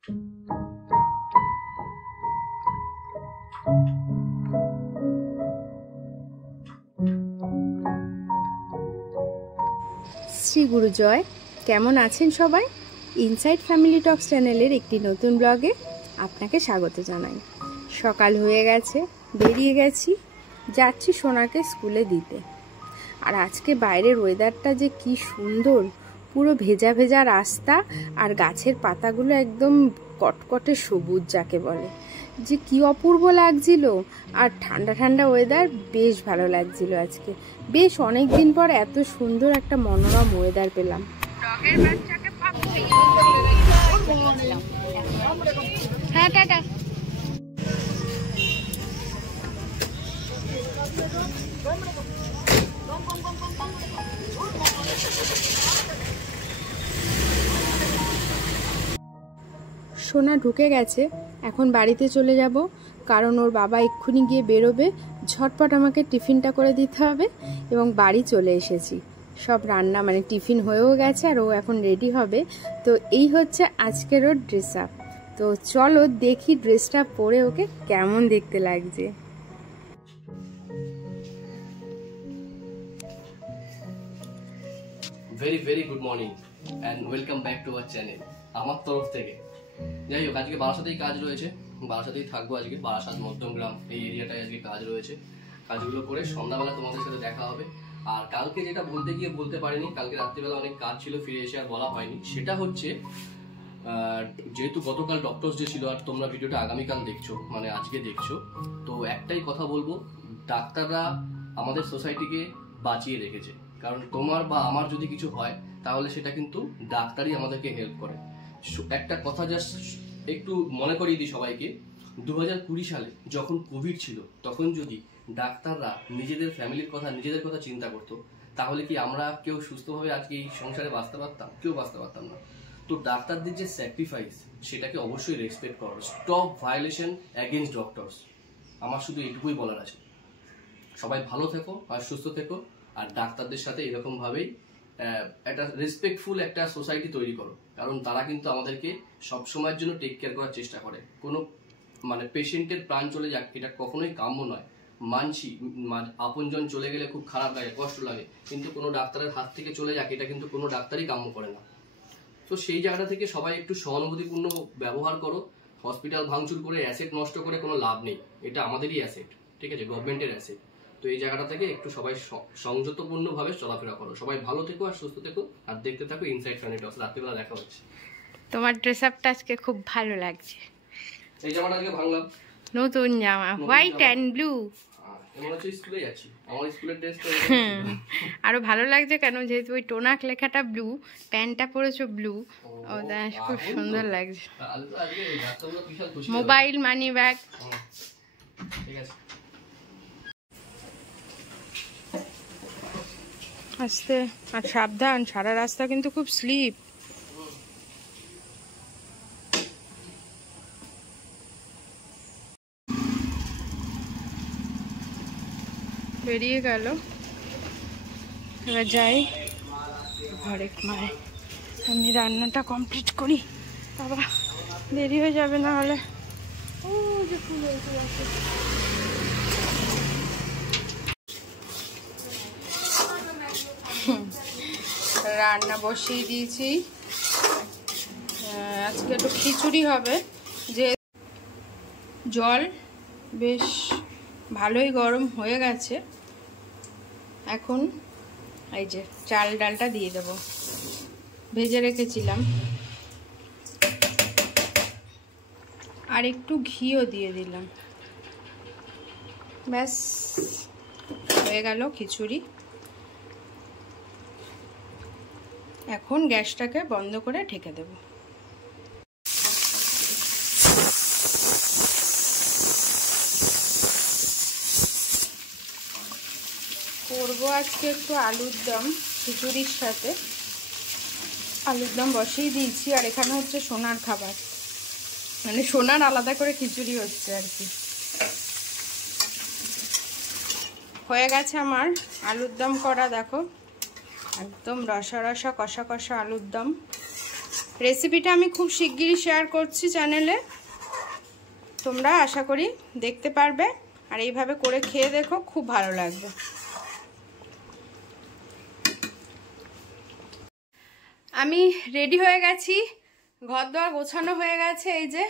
শ্রী গুরুজয়, কেমন আছেন সবাই? ইনসাইড ফ্যামিলি টক্স চ্যানেলের একটি নতুন ব্লগে আপনাকে স্বাগত জানাই। সকাল হয়ে গেছে, বেরিয়ে গেছি, যাচ্ছি সোনাকে স্কুলে দিতে। আর আজকে বাইরের ওয়েদারটা যে কি সুন্দর, পুরো ভেজা ভেজা রাস্তা আর গাছের পাতাগুলো একদম কটকটে সবুজ যাকে বলে, যে কি অপূর্ব লাগছিল। আর ঠান্ডা ঠান্ডা ওয়েদার, বেশ ভালো লাগছিল আজকে। বেশ অনেক দিন পর এত সুন্দর একটা মনোরম ওয়েদার পেলাম। হ্যাঁ, টাটা। সোনা ঢুকে গেছে, এখন বাড়িতে চলে যাব, কারণ ওর বাবা এক্ষুনি গিয়ে বেরোবে। ঝটপট আমাকে টিফিনটা করে দিতে হবে। এবং বাড়ি চলে এসেছি, সব রান্না মানে টিফিন হয়েও গেছে, আর ও এখন রেডি হবে। তো এই হচ্ছে আজকের ওর ড্রেস আপ। তো চলো দেখি ড্রেসটা পরে ওকে কেমন দেখতে লাগছে। Very good morning and welcome back to our channel আমার তরফ থেকে। যাই হোক, আজকে বারাসাতেই কাজ রয়েছে, বারাসাতেই থাকবো আজকে। বারাসাত মধ্যমগ্রাম এই এরিয়াটায় আজকে কাজ রয়েছে। কাজগুলো করে সন্ধ্যাবেলা তোমাদের সাথে দেখা হবে। আর কালকে যেটা বলতে গিয়ে বলতে পারিনি, কালকে রাত্রিবেলা অনেক কাজ ছিল, ফিরে এসে আর বলা হয়নি। সেটা হচ্ছে যেহেতু গতকাল ডক্টরস ডে ছিল, আর তোমরা ভিডিওটা আগামীকাল দেখছো, মানে আজকে দেখছো, তো একটাই কথা বলবো, ডাক্তাররা আমাদের সোসাইটিকে বাঁচিয়ে রেখেছে। কারণ তোমার বা আমার যদি কিছু হয়, তাহলে সেটা কিন্তু ডাক্তারই আমাদেরকে হেল্প করে। একটা কথা জাস্ট একটু মনে করিয়ে দিই সবাইকে, 2020 সালে যখন কোভিড ছিল, তখন যদি ডাক্তাররা নিজেদের ফ্যামিলির কথা, নিজেদের কথা চিন্তা করতো, তাহলে কি আমরা কেউ সুস্থভাবে আজকে এই সংসারে বাঁচতে পারতাম? কেউ বাঁচতে পারতাম না। তো ডাক্তারদের যে স্যাক্রিফাইস, সেটাকে অবশ্যই রেসপেক্ট করো। Stop violation against doctors. আমার শুধু এইটুকুই বলার আছে। সবাই ভালো থেকো আর সুস্থ থেকো, আর ডাক্তারদের সাথে এরকম ভাবেই একটা রেসপেক্টফুল একটা সোসাইটি তৈরি করো। কারণ তারা কিন্তু আমাদেরকে সবসময়ের জন্য টেক কেয়ার করার চেষ্টা করে। কোনো মানে পেশেন্টের প্রাণ চলে যাক, এটা কখনোই কাম্য নয়। মানছি আপনজন চলে গেলে খুব খারাপ লাগে, কষ্ট লাগে, কিন্তু কোনো ডাক্তারের হাত থেকে চলে যাক, এটা কিন্তু কোনো ডাক্তারই কাম্য করে না। তো সেই জায়গাটা থেকে সবাই একটু সহানুভূতিপূর্ণ ব্যবহার করো। হসপিটাল ভাঙচুর করে অ্যাসেট নষ্ট করে কোনো লাভ নেই, এটা আমাদেরই অ্যাসেট, ঠিক আছে, গভর্নমেন্টের অ্যাসেট। তো এই জায়গাটা থেকে একটু সবাই সংযতপূর্ণভাবে চলাফেরা করো। সবাই ভালো থেকো আর সুস্থ থেকো, আর দেখতে থাকো ইনসাইড ফ্যামিলি টক্স। রাত্রিবেলা দেখা হচ্ছে। তোমার ড্রেস আপটা আজকে খুব ভালো লাগছে। এই জামাটা আজকে ভাঙলাম, নতুন জামা, হোয়াইট অ্যান্ড ব্লু। এমন হচ্ছে স্কুলে যাচ্ছি, আমার স্কুলের ড্রেসটা আরো ভালো লাগছে কেন, যেহেতু ওই টোনাক লেখাটা ব্লু, প্যান্টটা পরেছো ব্লু, খুব সুন্দর লাগছে। মোবাইল, মানি ব্যাগ, ঠিক আছে। আস্তে আর সাবধান, সারা রাস্তা কিন্তু খুব স্লিপ। বেরিয়ে গেল, এবার যাই ঘরে। মায়ে আমি রান্নাটা কমপ্লিট করি, বাবা দেরি হয়ে যাবে না হলে। ও যে ফুল হয়েছে আছে। রান্না বসিয়ে দিয়েছি, আজকে একটু খিচুড়ি হবে। যে জল বেশ ভালোই গরম হয়ে গেছে, এখন এই যে চাল ডালটা দিয়ে দেবো, ভেজে রেখেছিলাম। আর একটু ঘিও দিয়ে দিলাম, ব্যাস হয়ে গেল খিচুড়ি। এখন গ্যাসটাকে বন্ধ করে ঢেকে দেব। করবো আজকে একটু আলুর দম খিচুড়ির সাথে। আলুর দম বসিয়ে দিয়েছি, আর এখানে হচ্ছে সোনার খাবার, মানে সোনার আলাদা করে খিচুড়ি হচ্ছে আর কি। হয়ে গেছে আমার আলুর দম করা, দেখো একদম রসা রসা কষা কষা আলুর দম। রেসিপিটা আমি খুব শিগগিরই শেয়ার করছি চ্যানেলে, তোমরা আশা করি দেখতে পারবে। আর এইভাবে করে খেয়ে দেখো, খুব ভালো লাগবে। আমি রেডি হয়ে গেছি, ঘর দোয়ার গোছানো হয়ে গেছে, এই যে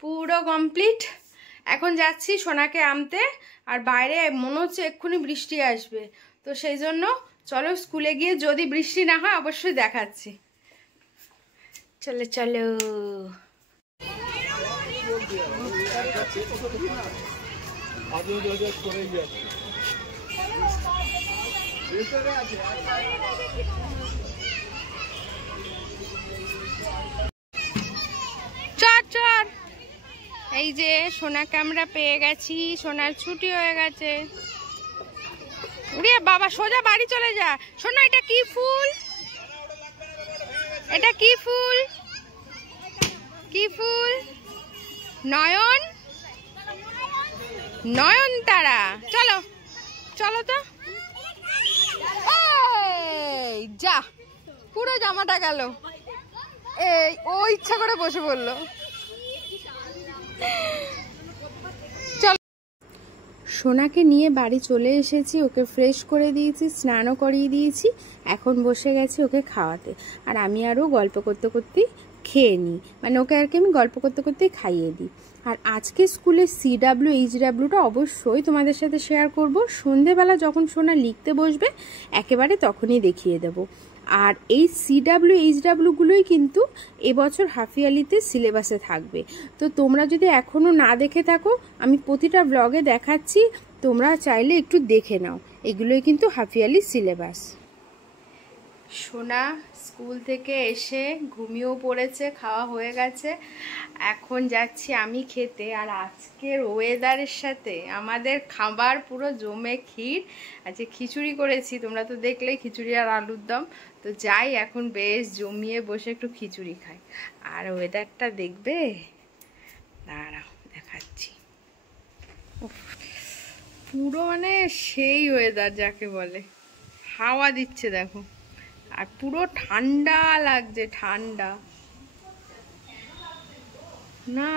পুরো কমপ্লিট। এখন যাচ্ছি সোনাকে আনতে, আর বাইরে মনে হচ্ছে এক্ষুনি বৃষ্টি আসবে, তো সেই জন্য চলো স্কুলে গিয়ে যদি বৃষ্টি না হয় অবশ্যই দেখাচ্ছি। চলো চলো। চল চল। এই যে সোনাকে আমরা পেয়ে গেছি, সোনার ছুটি হয়ে গেছে। উড়ে বাবা, সোজা বাড়ি চলে যা। সোনা, এটা কি ফুল? এটা কি ফুল? কি ফুল? নয়ন, নয়নতারা। চলো চলো তো। এই যা, পুরো জামাটা গেল। এই ও ইচ্ছা করে বসে পড়লো। সোনাকে নিয়ে বাড়ি চলে এসেছি, ওকে ফ্রেশ করে দিয়েছি, স্নানও করিয়ে দিয়েছি। এখন বসে গেছি ওকে খাওয়াতে, আর আমি আরও গল্প করতে করতেই খেয়ে নিই, মানে ওকে আর কি আমি গল্প করতে করতেই খাইয়ে দিই। আর আজকে স্কুলে CW HWটা অবশ্যই তোমাদের সাথে শেয়ার করব। সন্ধেবেলা যখন সোনা লিখতে বসবে একেবারে তখনই দেখিয়ে দেব। আর এই CW HWগুলোই কিন্তু এবছর হাফ ইয়ারলিতে সিলেবাসে থাকবে। তো তোমরা যদি এখনও না দেখে থাকো, আমি প্রতিটা ব্লগে দেখাচ্ছি, তোমরা চাইলে একটু দেখে নাও। এগুলোই কিন্তু হাফ ইয়ারলি সিলেবাস। সোনা স্কুল থেকে এসে ঘুমিয়েও পড়েছে, খাওয়া হয়ে গেছে। এখন যাচ্ছি আমি খেতে। আর আজকের ওয়েদারের সাথে আমাদের খাবার পুরো জমে ক্ষীর। আজকে খিচুড়ি করেছি, তোমরা তো দেখলেই, খিচুড়ি আর আলুর দম। তো যাই এখন বেশ জমিয়ে বসে একটু খিচুড়ি খাই। আর ওয়েদারটা দেখবে, দাঁড়াও দেখাচ্ছি। পুরো মানে সেই ওয়েদার যাকে বলে, হাওয়া দিচ্ছে দেখো, আর পুরো ঠান্ডা লাগছে, ঠান্ডা না।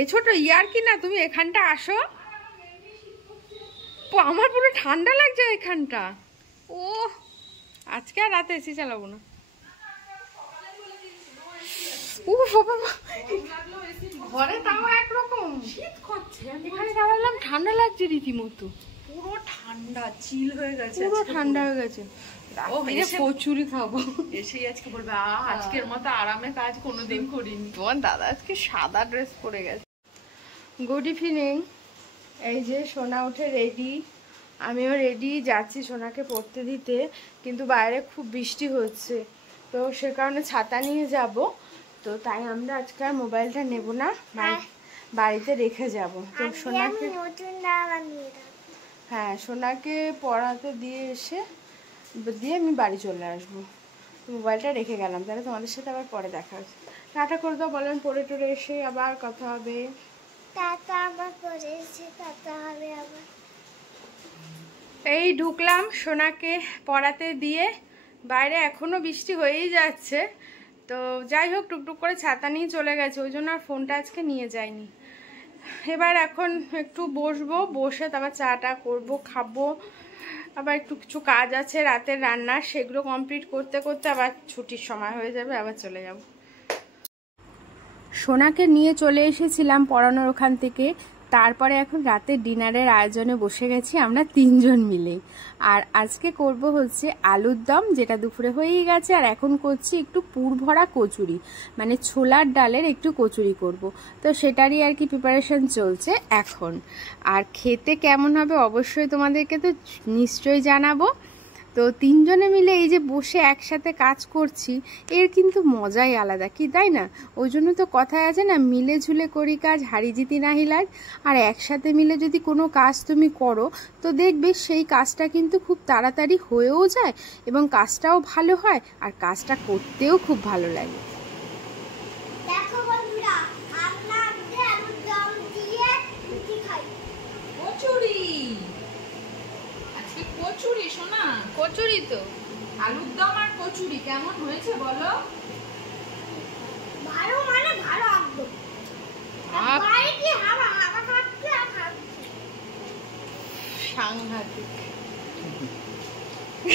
এ ছোট ইয়ার কি না, তুমি এখানটা আসো, আমার পুরো ঠান্ডা লাগছে এখানটা। ও আজকে আর রাতে এসি চালাবো না। ও বাবা, ঘরে তাও একরকম শীত করছে, এখানে চালালাম ঠান্ডা লাগছে রীতিমতো। পুরো ঠান্ডা চিল হয়ে গেছে, পুরো ঠান্ডা হয়ে গেছে। ও কচুরি খাবো, এসেই আজকে বলবে আজকের মতো আরামে কাজ কোনোদিন করিনি। তোমার দাদা আজকে সাদা ড্রেস পরে গেছে। Good evening. এই যে সোনা উঠে রেডি, আমিও রেডি, যাচ্ছি সোনাকে পড়তে দিতে। কিন্তু বাইরে খুব বৃষ্টি হচ্ছে, তো সে কারণে ছাতা নিয়ে যাব। তো তাই আমরা আজকে আর মোবাইলটা নেব না, বাড়িতে রেখে যাব। তো সোনাকে, হ্যাঁ সোনাকে পড়াতে দিয়ে এসে আমি বাড়ি চলে আসবো। মোবাইলটা রেখে গেলাম, তাহলে তোমাদের সাথে আবার পরে দেখা হচ্ছে। টাটা করে দাও, বলেন পড়ে টরে এসে আবার কথা হবে। টাটা, আবার পরে এসে কথা হবে আবার। এই ঢুকলাম সোনাকে পড়াতে দিয়ে, বাইরে এখনো বৃষ্টি হয়েই যাচ্ছে। তো যাই হোক, টুকটুক করে ছাতা নিয়ে চলে গেছে, ওই জন্য আর ফোনটা আজকে নিয়ে যাইনি। এবার এখন একটু বসবো, বসে তারপর চাটা করবো, খাবো। আবার একটু কিছু কাজ আছে রাতের রান্নার, সেগুলো কমপ্লিট করতে করতে আবার ছুটির সময় হয়ে যাবে, আবার চলে যাব। সোনাকে নিয়ে চলে এসেছিলাম পড়ানোর ওখান থেকে। তারপরে এখন রাতের ডিনারের আয়োজনে বসে গেছি আমরা তিনজন মিলে। আর আজকে করব হচ্ছে আলুর দম, যেটা দুপুরে হয়েই গেছে। আর এখন করছি একটু পুর ভরা কচুরি, মানে ছোলার ডালের একটু কচুরি করব। তো সেটারই আর কি প্রিপারেশন চলছে এখন। আর খেতে কেমন হবে অবশ্যই তোমাদেরকে তো নিশ্চয়ই জানাবো। তো তিনজনে মিলে এই যে বসে একসাথে কাজ করছি, এর কিন্তু মজাই আলাদা, কি তাই না? ওই জন্য তো কথায় আছে না, মিলে ঝুলে করি কাজ হারি জিতি নাহি লাজ। আর একসাথে মিলে যদি কোনো কাজ তুমি করো, তো দেখবে সেই কাজটা কিন্তু খুব তাড়াতাড়ি হয়েও যায়, এবং কাজটাও ভালো হয়, আর কাজটা করতেও খুব ভালো লাগে। দেখো বন্ধুরা, আমরা আজকে আলুর দম দিয়ে রুটি খাই। কচুরি, আজকে কচুরি সোনা, কচুরি তো আলুর দম আর কচুরি কেমন হয়েছে বলো?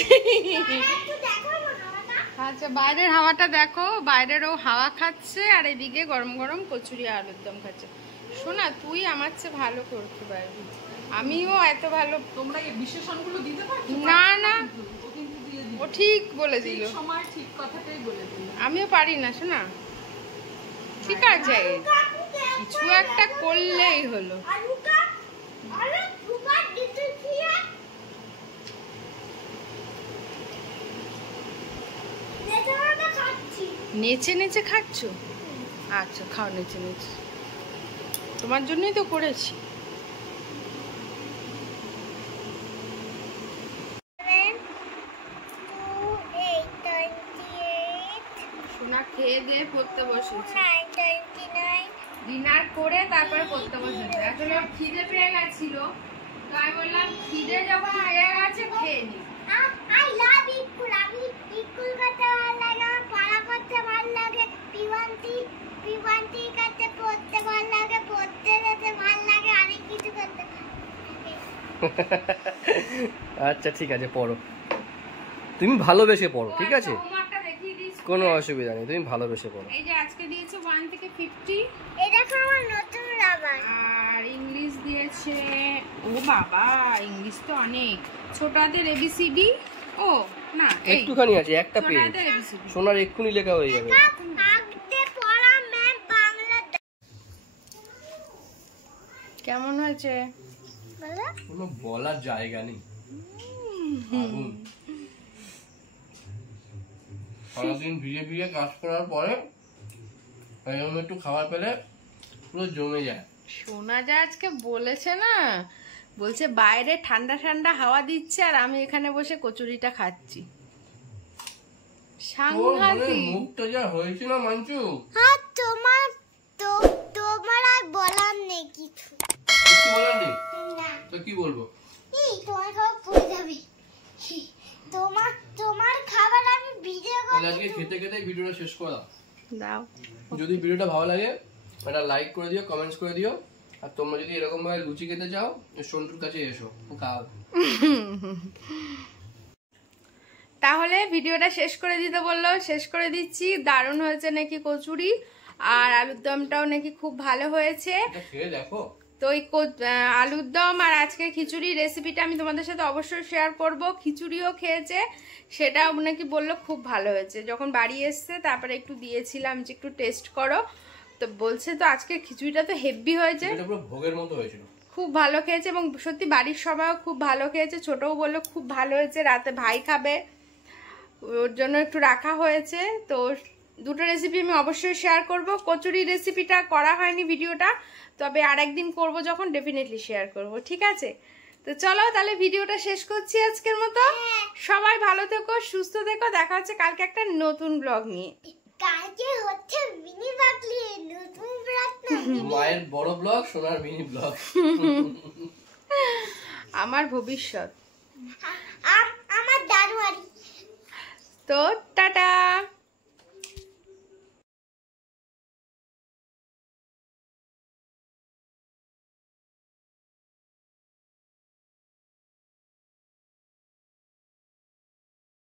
একটু দেখো না হাওয়াটা। আচ্ছা বাইরের হাওয়াটা দেখো, বাইরেরও হাওয়া খাচ্ছে আর এদিকে গরম গরম কচুরি আর আলুর দম খাচ্ছে। শোনা তুই আমার চেয়ে ভালো করতে পারবি, আমিও এত ভালো। তোমরা এই বিশেষণগুলো দিতে পারছো? না না, ও কিন্তু দিয়ে দিল। ও ঠিক বলে দিল, ঠিক সময় ঠিক কথাটাই বলে দিল। আমিও পারি না শোনা। ঠিক আছে, কিছু একটা করলেই হলো। আলুটা আলু সুপার দিতে দিয়ে নেতাটা খাচ্ছি। নেচে নেচে খাচ্ছ? আচ্ছা খাও নেচে নেচে, তোমার জন্যই তো করেছি। সোনা খেয়ে দিয়ে পড়তে বসেছে, ডিনার করে তারপরে পড়তে বসেছে। আসলে ওর খিদে পেয়ে গেছিল, তো আমি বললাম খিদে যখন হয়ে গেছে খেয়ে নি। I love school. আমি স্কুল করতে ভালো লাগে, আমার পড়া করতে ভালো লাগে, পিওয়ান্তি করতে পড়তে ভালো লাগে, পড়তে যেতে ভালো লাগে, অনেক কিছু করতে ভালো লাগে। আচ্ছা ঠিক আছে, পড়ো, তুমি ভালোবেসে পড়ো, ঠিক আছে, হোমওয়ার্কটা দেখিয়ে দিস, কোনো অসুবিধা নেই, তুমি ভালোবেসে পড়ো। এই যে আজকে দিয়েছে 1 থেকে 50, এই দেখো আমার নতুন রাবার। আর ইংলিশ দিয়েছে, ও বাবা ইংলিশ তো অনেক, ছোট হাতের এবিসিডি, ও না এই একটুখানি আছে, একটা ছোট পেজ, হাতের এবিসিডি। সোনার এক্ষুনি লেখা হয়ে যাবে। আগতে পড়া ম্যাম বাংলা কেমন হয়েছে? বলো। কোনো বলার জায়গা নেই। আগুন। সারাদিন ভিজে ভিজে কাজ করার পরে এরকম একটু খাবার পেলে পুরো জমে যায়। সোনা যা আজকে বলেছে না, বলছে বাইরে ঠান্ডা ঠান্ডা হাওয়া দিচ্ছে আর আমি এখানে বসে কচুরিটা খাচ্ছি। তোর মানে সাংঘাতিক। মুখটা যা হয়েছে না মাঞ্চু, হ্যাঁ তোমার আর বলার নেই কিছু। কিছু বলার নেই, না তো কি বলবো? এই তোমার খাবার পড়ে যাবে। তোমার খাবার আমি ভিডিও তাহলে আজকে খেতে খেতে ভিডিওটা শেষ করে দাও। দাও। যদি ভিডিওটা ভালো লাগে একটা লাইক করে দিও, কমেন্টস করে দিও, আর তোমরা যদি এরকম ভাবে লুচি খেতে চাও সন্টুর কাছে এসো, ও খাওয়াবে। তাহলে ভিডিওটা শেষ করে দিতে বললো, শেষ করে দিচ্ছি। দারুণ হয়েছে নাকি কচুরি, আর আলুর দমটাও নাকি খুব ভালো হয়েছে। এটা খেয়ে দেখো। তো এই আলুর দম আর আজকে খিচুড়ি রেসিপিটা আমি তোমাদের সাথে অবশ্যই শেয়ার করব। খিচুড়িও খেয়েছে, সেটাও নাকি বললো খুব ভালো হয়েছে। যখন বাড়ি এসছে তারপরে একটু দিয়েছিলাম যে একটু টেস্ট করো, তো বলছে তো আজকে খিচুড়িটা তো হেভি হয়েছে, এটা পুরো ভোগের মতো হয়েছিল, খুব ভালো খেয়েছে। এবং সত্যি বাড়ির সবাইও খুব ভালো খেয়েছে, ছোটও বললো খুব ভালো হয়েছে, রাতে ভাই খাবে ওর জন্য একটু রাখা হয়েছে। তো দুটো রেসিপি আমি অবশ্যই শেয়ার করব। কচুরি রেসিপিটা করা হয়নি ভিডিওটা, তবে আরেকদিন করব যখন ডেফিনেটলি শেয়ার করব, ঠিক আছে? তো চলো তাহলে ভিডিওটা শেষ করছি আজকের মতো। সবাই ভালো থেকো, সুস্থ থেকো, দেখা হচ্ছে কালকে একটা নতুন ব্লগ নিয়ে। কালকে হচ্ছে মিনি বাকলি নতুন ব্লগ না। মায়ের বড় ব্লগ, সোনার মিনি ব্লগ। আমার ভবিষ্যৎ। আমার দারুয়ারি। তো টাটা।